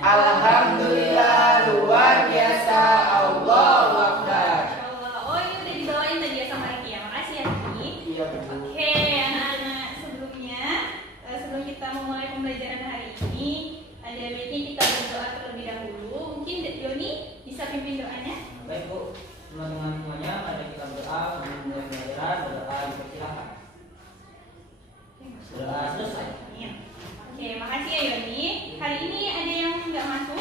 Alhamdulillah, luar biasa. Allahu Akbar. Oh, ini udah dibawain tadi ya sama Riki ya. Makasih ya Riki. Iya, Bu. Oke, anak-anak, sebelum kita memulai pembelajaran hari ini, ada baiknya kita berdoa terlebih dahulu. Mungkin Yoni bisa pimpin doanya. Baik Bu, teman-teman semuanya, mari kita berdoa memulai pembelajaran. Berdoa dipersilakan. Berdoa selesai. Iya. Oke, makasih ya Yoni. Hari ini ada yang nggak masuk?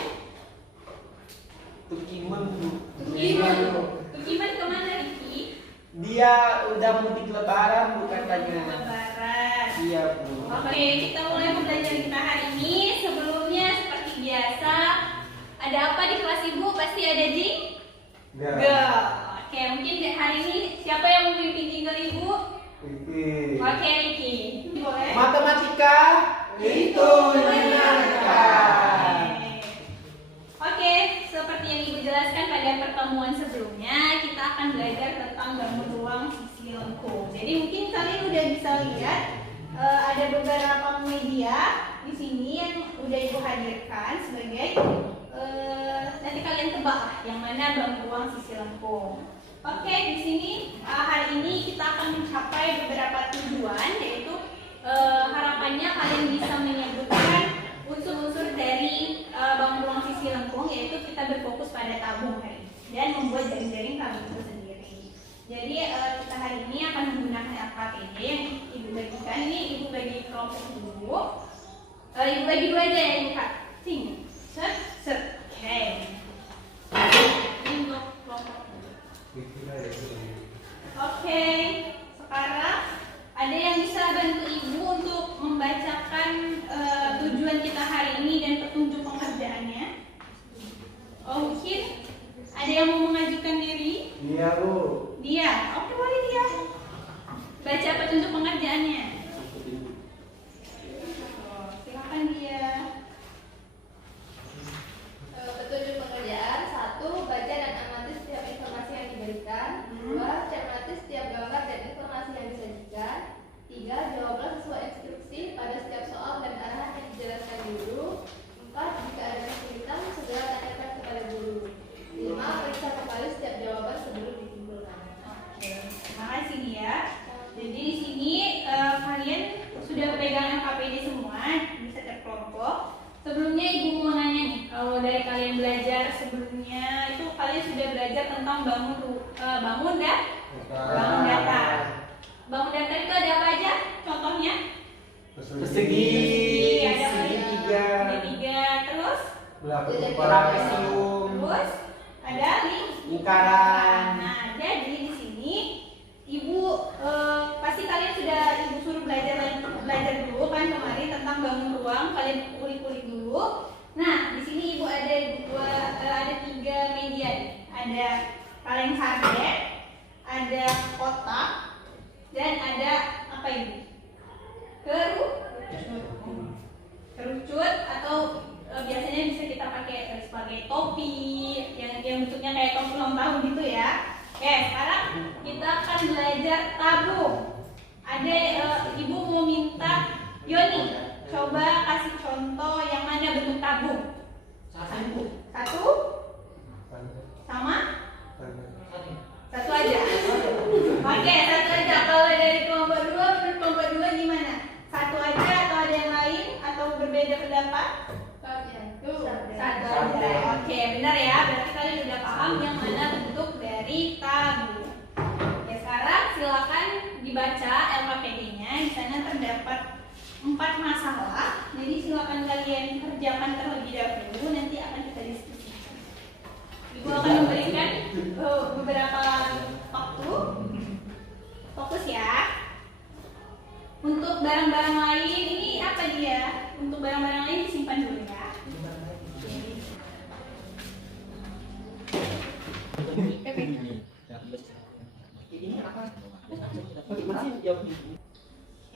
Tukiman, Bu. Tukiman kemana Riki? Dia udah mudik lebaran, Bu, katanya. Lebaran. Iya, Bu. Oke, kita mulai pembelajaran kita hari ini. Sebelumnya seperti biasa, ada apa di kelas Ibu? Pasti ada jing? Gak. Oke, mungkin hari ini siapa yang memimpin jingle Ibu? Oke, Riki. Boleh? Matematika itu menyenangkan. Oke, seperti yang Ibu jelaskan pada pertemuan sebelumnya, kita akan belajar tentang bangun ruang sisi lengkung. Jadi mungkin kalian udah bisa lihat ada beberapa media di sini yang udah Ibu hadirkan sebagai nanti kalian tebak lah yang mana bangun ruang sisi lengkung. Oke, di sini hari ini kita akan mencapai beberapa tujuan, yaitu harapannya kalian bisa menyebutkan unsur-unsur dari bangun ruang sisi lengkung, yaitu kita berfokus pada tabung hari ini dan membuat jaring-jaring tabung itu sendiri. Jadi kita hari ini akan menggunakan LKPD yang Ibu bagikan. Ini Ibu bagi kelompok dulu. Ibu bagi dua aja ya Ibu Kak. Sini, set, set. Oke. Ini untuk kelompok dulu. Oke, sekarang ada yang bisa bantu Ibu untuk membacakan tujuan kita hari ini dan petunjuk pengerjaannya? Oh, mungkin ada yang mau mengajukan diri? Iya, Bu. Dia, oke boleh dia. Baca petunjuk pengerjaannya. Oh, silakan dia. Petunjuk pengerjaan 1. Baca dan amati setiap informasi yang diberikan. 2. Cermati setiap gambar dan informasi yang disajikan. 3. Jawablah sesuai instruksi pada setiap soal dan arahan yang dijelaskan guru. 4. Jika ada kesulitan, segera tanyakan kepada guru. 5. Periksa kembali setiap jawaban sebelum dikumpulkan. Oke, terima kasih dia. Jadi di sini kalian sudah pegang LKPD semua di setiap kelompok. Sebelumnya Ibu mau nanya nih, kalau dari kalian belajar sebelumnya itu kalian sudah belajar tentang bangun data. Bangun data itu ada apa aja? Contohnya? Persegi, segitiga, terus trapesium, terus ada lingkaran. Nah, jadi di sini Ibu pasti kalian sudah Ibu suruh belajar dulu kan kemarin tentang bangun ruang, kalian kulik-kulik dulu. Nah, di sini Ibu ada 3 media nih. Ada kaleng sarden, ada kotak, dan ada apa ini? Kerucut atau biasanya bisa kita pakai sebagai topi yang bentuknya kayak topi ulang tahun gitu ya. Oke, sekarang kita akan belajar tabung. Ada Ibu mau minta Yoni coba kasih contoh yang mana bentuk tabung. Satu? Sama? Satu aja. Oke, satu aja. Kalau dari kelompok 2, menurut kelompok 2 gimana? Satu aja atau ada yang lain atau berbeda pendapat? Satu aja. Oke, benar ya. Berarti kalian sudah paham yang mana bentuk dari tabung. Oke, sekarang silakan dibaca LKPD-nya. Di sana terdapat 4 masalah. Jadi silakan kalian kerjakan terlebih dahulu. Nanti akan kita diskusikan. Ibu akan memberikan beberapa waktu. Fokus ya. Untuk barang-barang lain ini apa dia? Untuk barang-barang lain disimpan dulu ya.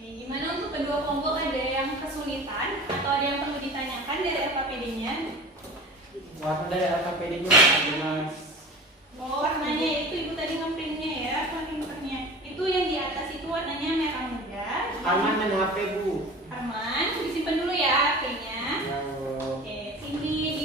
Gimana untuk kedua kelompok, ada yang kesulitan atau ada yang perlu ditanyakan dari LKPD-nya? Warna dari LKPD-nya Mas. Warnanya itu Ibu tadi ngeprintnya ya, printernya. Itu yang di atas itu warnanya merah muda. Arman main HP, Bu. Arman, disimpan dulu ya HP-nya. Oke, sini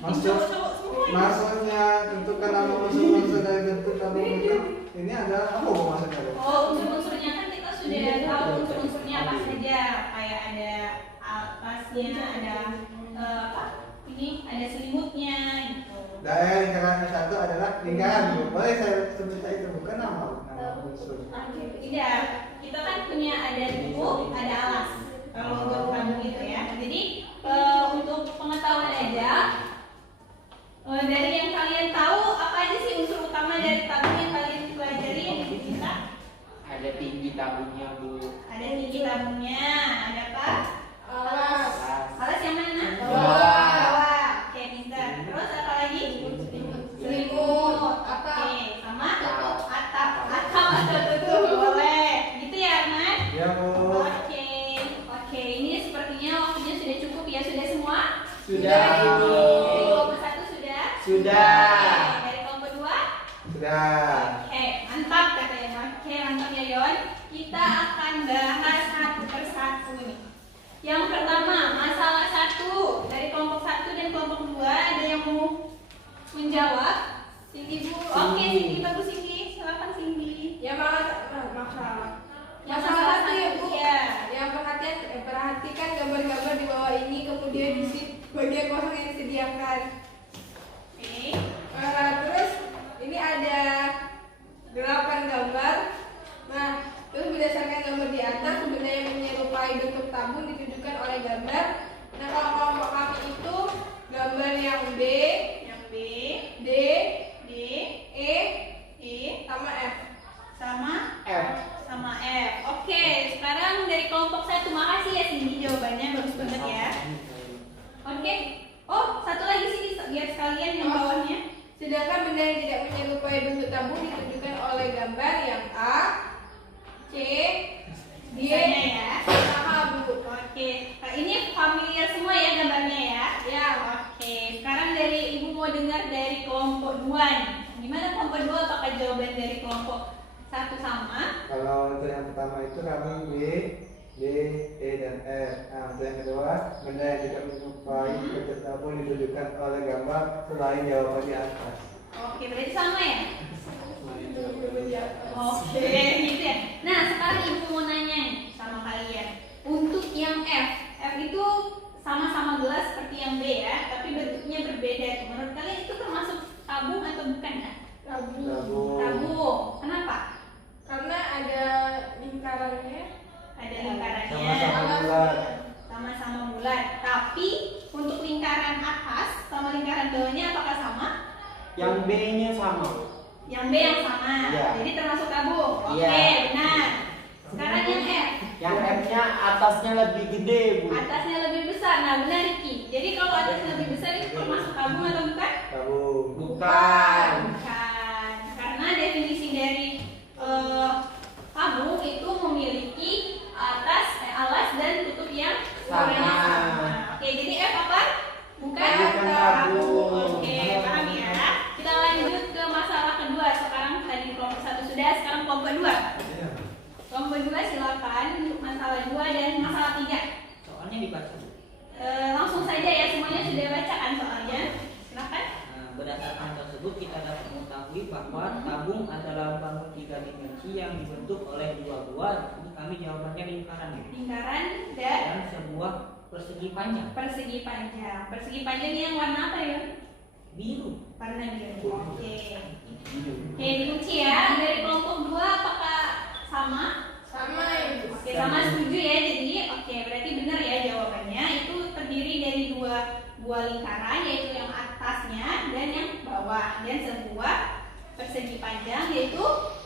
Maksudnya tentukan nama unsur-unsur dari bentuk tabung lengkap. Ini ada apa maksudnya? Oh, unsur-unsurnya kan kita sudah tahu unsur-unsurnya apa saja. Kayak ada alasnya, ada apa? Ini ada selimutnya gitu. Daerah lingkaran satu adalah lingkaran. Boleh saya sebut itu bukan nama unsur. Tidak, kita kan punya ada buku, ada alas. Kalau untuk tabung gitu ya. Jadi untuk pengetahuan aja, dari yang kalian tahu apa aja sih unsur utama dari tabung yang kalian pelajari yang di kita? Ada tinggi tabungnya, Bu. Ada tinggi tabungnya, ada apa? Alas. Alas yang mana? Bawah. Bawah. Oke, pintar. Terus apa lagi? Selimut. Oke, sama atap. Atap tutup boleh. Gitu ya, Arman? Ya, Bu. Oke. Oke, ini sepertinya waktunya sudah cukup ya, sudah semua? Sudah, Ibu. Dari kelompok 1 sudah? Sudah. Oke, dari kelompok 2? Sudah. Oke, mantap katanya. Oke, mantap ya, Yon. Kita akan bahas satu persatu nih. Yang pertama, masalah 1 dari kelompok 1 dan kelompok 2 ada yang mau menjawab? Cindy, Bu. Oke, Cindy, bagus Cindy. Silakan Cindy. Ya masalah Yang masalah satu ya Bu. Iya. Yang perhatikan gambar-gambar di bawah ini, kemudian isi bagian kosong yang disediakan. Oke. Terus ini ada 8 gambar. Nah, terus berdasarkan gambar di atas sebenarnya yang menyerupai bentuk tabung ditunjukkan oleh gambar. Nah, kalau kelompok kami itu gambar yang B, Yang B, D, D, E, E, sama F. sama F. sama F. Oke, sekarang dari kelompok 1 makasih ya Cindy jawabannya bagus banget ya. Oke. Oh, satu lagi sih biar sekalian yang bawahnya. Sedangkan benda yang tidak menyerupai bentuk tabung ditunjukkan oleh gambar yang A, C, D, Misalnya ya. sama Bu. Oke. Nah, ini familiar semua ya gambarnya ya. Ya, Oke. Sekarang dari Ibu mau dengar dari kelompok 2 nih. Gimana kelompok 2 apakah jawaban dari kelompok 1 sama? Kalau untuk yang pertama itu kami B, D, E, dan F. Nah, untuk yang kedua, benda yang tidak menyerupai bentuk tabung ditunjukkan oleh gambar selain jawaban di atas. Oke, berarti sama ya? Ya. Oke, gitu ya. Nah, sekarang Ibu mau nanya nih sama kalian. Untuk yang F, F itu sama-sama gelas seperti yang B ya, tapi bentuknya berbeda. Menurut kalian itu termasuk tabung atau bukan ya? Tabung. Tabung. Tabung. Kenapa? Karena ada lingkarannya. Ada lingkarannya. Sama-sama bulat. Sama-sama bulat. Tapi untuk lingkaran atas sama lingkaran bawahnya apakah sama? Yang B-nya sama. Yang B yang sama. Iya. Jadi termasuk tabung. Oke, Iya. benar. Sekarang yang F. Yang F-nya atasnya lebih gede, Bu. Atasnya lebih besar. Nah, benar Riki. Jadi kalau atasnya lebih besar itu termasuk tabung atau bukan? Tabung. Bukan. Bukan. Karena definisi dari tabung itu memiliki alas dan tutup yang Sama. ukurannya sama. Oke, jadi F apa? Bukan Bukan tabung. Oke, paham ya? Kita lanjut ke masalah kedua. Sekarang tadi kelompok 1 sudah, sekarang kelompok 2. Kelompok 2 silakan untuk masalah 2 dan masalah 3. Soalnya dibaca. Langsung saja ya, semuanya sudah bacakan soalnya. Silakan. Nah, berdasarkan tersebut kita dapat mengetahui bahwa tabung adalah bangun 3 dimensi yang dibentuk oleh dua buah. Ini kami jawabannya lingkaran ya. Lingkaran dan Dan sebuah persegi panjang persegi panjang. Persegi panjang ini yang warna apa ya? biru. Warna biru. Oke. Oke, dikunci ya. Dari kelompok 2 apakah sama? Sama Ibu. Oke, sama setuju ya. Jadi, oke, berarti benar ya jawabannya. Itu terdiri dari dua buah lingkaran, yaitu yang atasnya dan yang bawah, dan sebuah persegi panjang, yaitu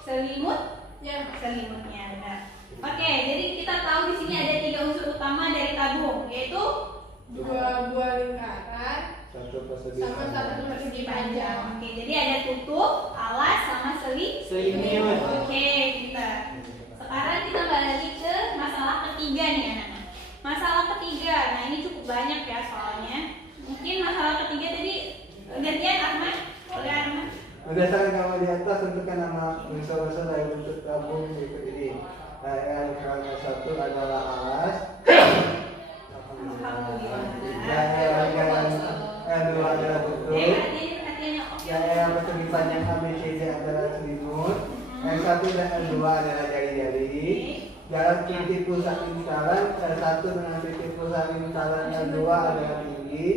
selimutnya. Benar. Oke, jadi kita tahu di sini ada 3 unsur utama dari tabung, yaitu 2 buah lingkaran Satu persegi sama panjang. 1 persegi panjang. Oke, jadi ada tutup, alas, sama Selimut. Oke, kita. Sekarang kita balik ke masalah ketiga nih anak-anak. Masalah ketiga, nah ini cukup banyak ya soalnya. Mungkin masalah ketiga tadi gantian Arman, boleh Arman? Berdasarkan gambar di atas tentukan nama unsur-unsur dari bentuk tabung berikut ini. Nah, yang satu adalah alas. Alhamdulillah. Yang dua adalah dan L2 adalah jari-jari. Jarak titik pusat lingkaran L1 dengan titik pusat lingkaran L2 adalah tinggi.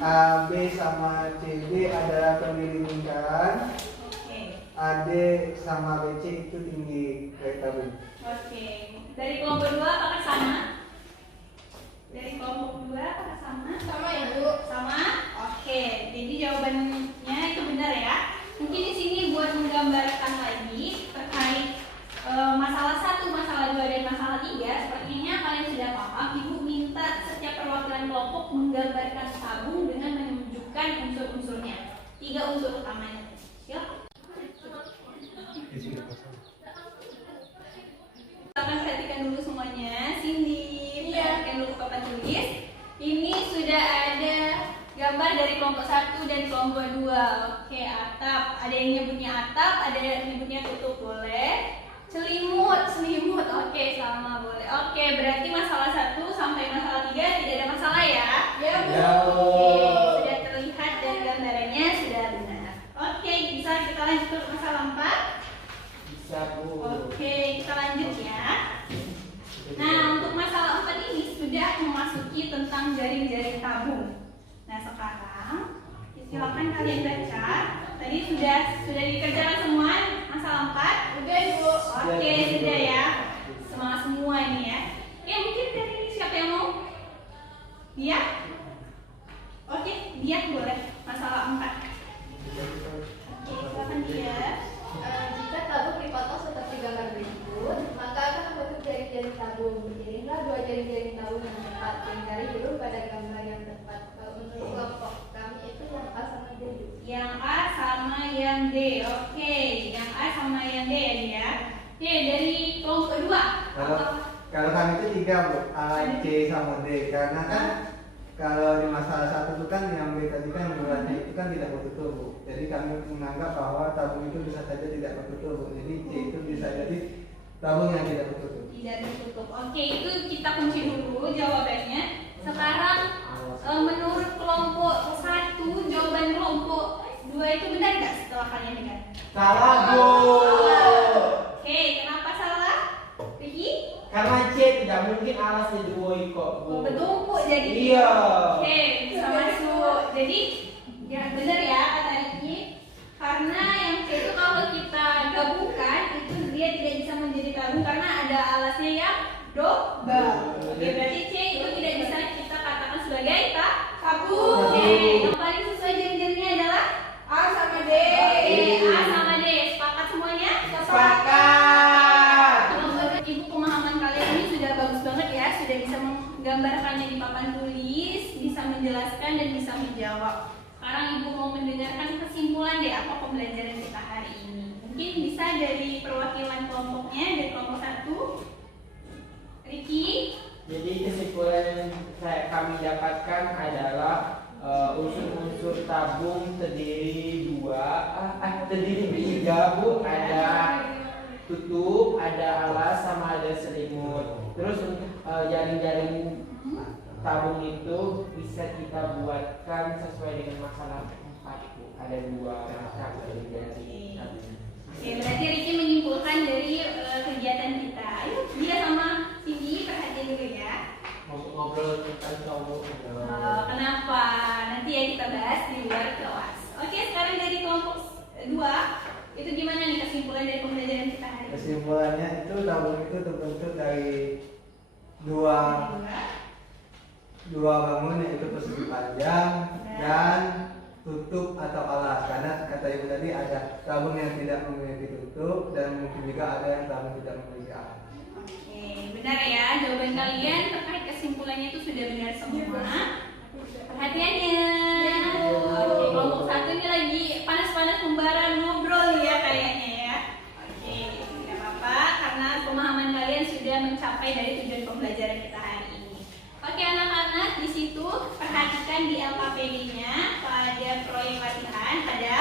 AB sama CD adalah pendiri lingkaran. AD sama BC itu tinggi dari tabung. Oke. Dari kelompok 2 apakah sama? Dari kelompok 2 apakah sama? Sama Ibu. Sama? Oke. Jadi jawabannya itu benar ya. Mungkin di sini buat menggambarkan lagi terkait masalah 1, masalah 2 dan masalah 3. Sepertinya kalian sudah paham. Ibu minta setiap perwakilan kelompok menggambarkan tabung dengan menunjukkan unsur-unsurnya. 3 unsur utamanya. Silakan. Silakan perhatikan dulu semuanya. Cindy, perhatikan dulu papan tulis. Ini sudah ada gambar dari kelompok 1 dan kelompok 2. Oke, atap. Ada yang nyebutnya atap, ada yang nyebutnya tutup, boleh. Selimut. Oke, sama boleh. Oke, berarti masalah 1 sampai masalah 3 tidak ada masalah ya? Ya, Bu. Oke, sudah terlihat dari gambarannya sudah benar. Oke, bisa kita lanjut ke masalah 4. Bisa, Bu. Oke, kita lanjut ya. Nah, untuk masalah 4 ini sudah memasuki tentang jaring-jaring tabung. Nah, sekarang silakan kalian baca. Tadi sudah dikerjakan semua masalah 4? Udah, Ibu. Oke, sudah ya. Semangat semua ini ya. Ya, mungkin dari ini siapa yang mau? Dia? Oke, dia boleh. Masalah 4. Oke, silakan dia. Jika tabung dipotong seperti gambar berikut, maka akan membentuk jaring-jaring tabung. Berdirilah 2 jaring-jaring tabung yang tepat. Lingkari dulu pada gambar yang tepat. Kalau menurut kelompok kami itu yang A sama D. Yang A sama yang D. Oke, yang A sama yang D ya dia. Oke, dari kelompok 2. Kalau kami itu 3 Bu, A, C sama D. Karena kan kalau di masalah 1 itu kan yang B tadi kan bulatnya itu kan tidak bertutur Bu. Jadi kami menganggap bahwa tabung itu bisa saja tidak bertutur Bu. Jadi C itu bisa jadi tabung yang tidak bertutur. Tidak ditutup. Oke, itu kita kunci dulu jawabannya. Sekarang menurut kelompok 1, jawaban kelompok 2 itu benar nggak setelah kalian dengar? Salah, Bu. Oke, kenapa salah? Ricky? Karena C tidak mungkin alasnya 2 kok, Bu. Bertumpuk jadi. Iya. Oke, bisa masuk. Jadi ya benar ya kata Ricky. Karena yang C itu kalau kita gabungkan itu dia tidak bisa menjadi tabung karena ada alasnya yang double. Oke, berarti C itu tidak bisa kita katakan sebagai tabung. Oke, yang paling sesuai jari-jarinya adalah A sama D. Oke, A sama D. Sepakat semuanya? Sepakat. Menurut Ibu pemahaman kalian ini sudah bagus banget ya, sudah bisa menggambarkannya di papan tulis, bisa menjelaskan dan bisa menjawab. Sekarang Ibu mau mendengarkan kesimpulan deh apa pembelajaran kita hari ini. Mungkin bisa dari perwakilan kelompoknya, dari kelompok 1. Ricky? Jadi kesimpulan yang kami dapatkan adalah unsur-unsur tabung terdiri 3 Bu. Ada tutup, ada alas, sama ada selimut. Terus untuk jaring-jaring tabung itu bisa kita buatkan sesuai dengan masalah 4 Bu. Ada 2 macam jaring-jaring tabung. Oke, berarti Ricky menyimpulkan dari kegiatan kita. Ayo, dia sama Cindy perhatian dulu ya. Ngobrol tentang cowok. Kenapa? Nanti ya kita bahas di luar kelas. Oke, sekarang dari kelompok 2 itu gimana nih kesimpulan dari pembelajaran kita hari ini? Kesimpulannya itu tabung itu terbentuk dari dua bangun, yaitu persegi panjang dan tutup atau alas. Karena kata Ibu tadi ada tabung yang tidak memiliki tutup dan mungkin juga ada yang tabung tidak memiliki alas. Oke, benar ya, jawaban kalian terkait kesimpulannya itu sudah benar semua. Perhatiannya. Oke, kelompok 1 ini lagi panas-panas membara ngobrol ya kayaknya ya. Oke, tidak apa-apa karena pemahaman kalian sudah mencapai dari tujuan pembelajaran kita hari ini. Oke anak-anak, di situ perhatikan di LKPD-nya pada proyek latihan ada.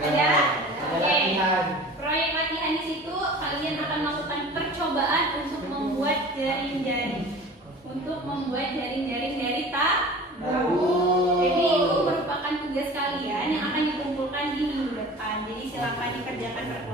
latihan. Proyek latihan di situ kalian akan melakukan percobaan untuk membuat jaring-jaring. Dari tabung. Jadi itu merupakan tugas kalian yang akan dikumpulkan di minggu depan. Jadi silakan dikerjakan berkelompok.